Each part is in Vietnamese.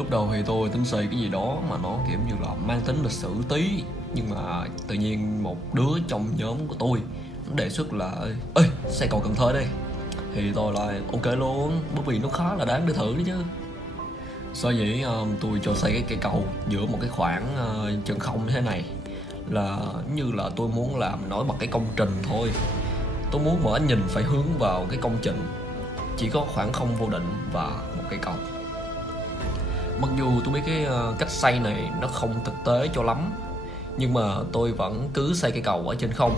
Lúc đầu thì tôi tính xây cái gì đó mà nó kiểu như là mang tính lịch sử tí. Nhưng mà tự nhiên một đứa trong nhóm của tôi nó đề xuất là ê, xây cầu Cần Thơ đi. Thì tôi lại ok luôn, bởi vì nó khá là đáng để thử đấy chứ. Sở dĩ tôi cho xây cái cây cầu giữa một cái khoảng chân không như thế này là như là tôi muốn làm nổi bật cái công trình thôi. Tôi muốn mọi ánh nhìn phải hướng vào cái công trình, chỉ có khoảng không vô định và một cây cầu. Mặc dù tôi biết cái cách xây này nó không thực tế cho lắm, nhưng mà tôi vẫn cứ xây cây cầu ở trên không.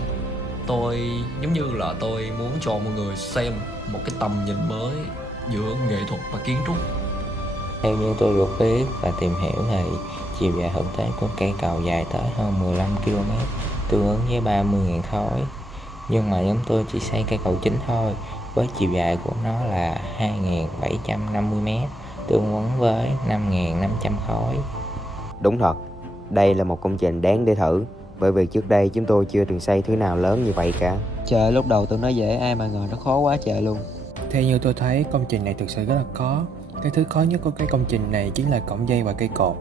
Tôi giống như là tôi muốn cho mọi người xem một cái tầm nhìn mới giữa nghệ thuật và kiến trúc. Theo như tôi được biết và tìm hiểu thì chiều dài thực tế của cây cầu dài tới hơn 15 km, tương ứng với 30.000 khối. Nhưng mà nhóm tôi chỉ xây cây cầu chính thôi, với chiều dài của nó là 2.750 m, tương ứng với 5.500 khối. Đúng thật, đây là một công trình đáng để thử, bởi vì trước đây chúng tôi chưa từng xây thứ nào lớn như vậy cả. Trời, lúc đầu tôi nói dễ, ai mà ngờ nó khó quá trời luôn. Theo như tôi thấy, công trình này thực sự rất là khó. Cái thứ khó nhất của cái công trình này chính là cổng dây và cây cột.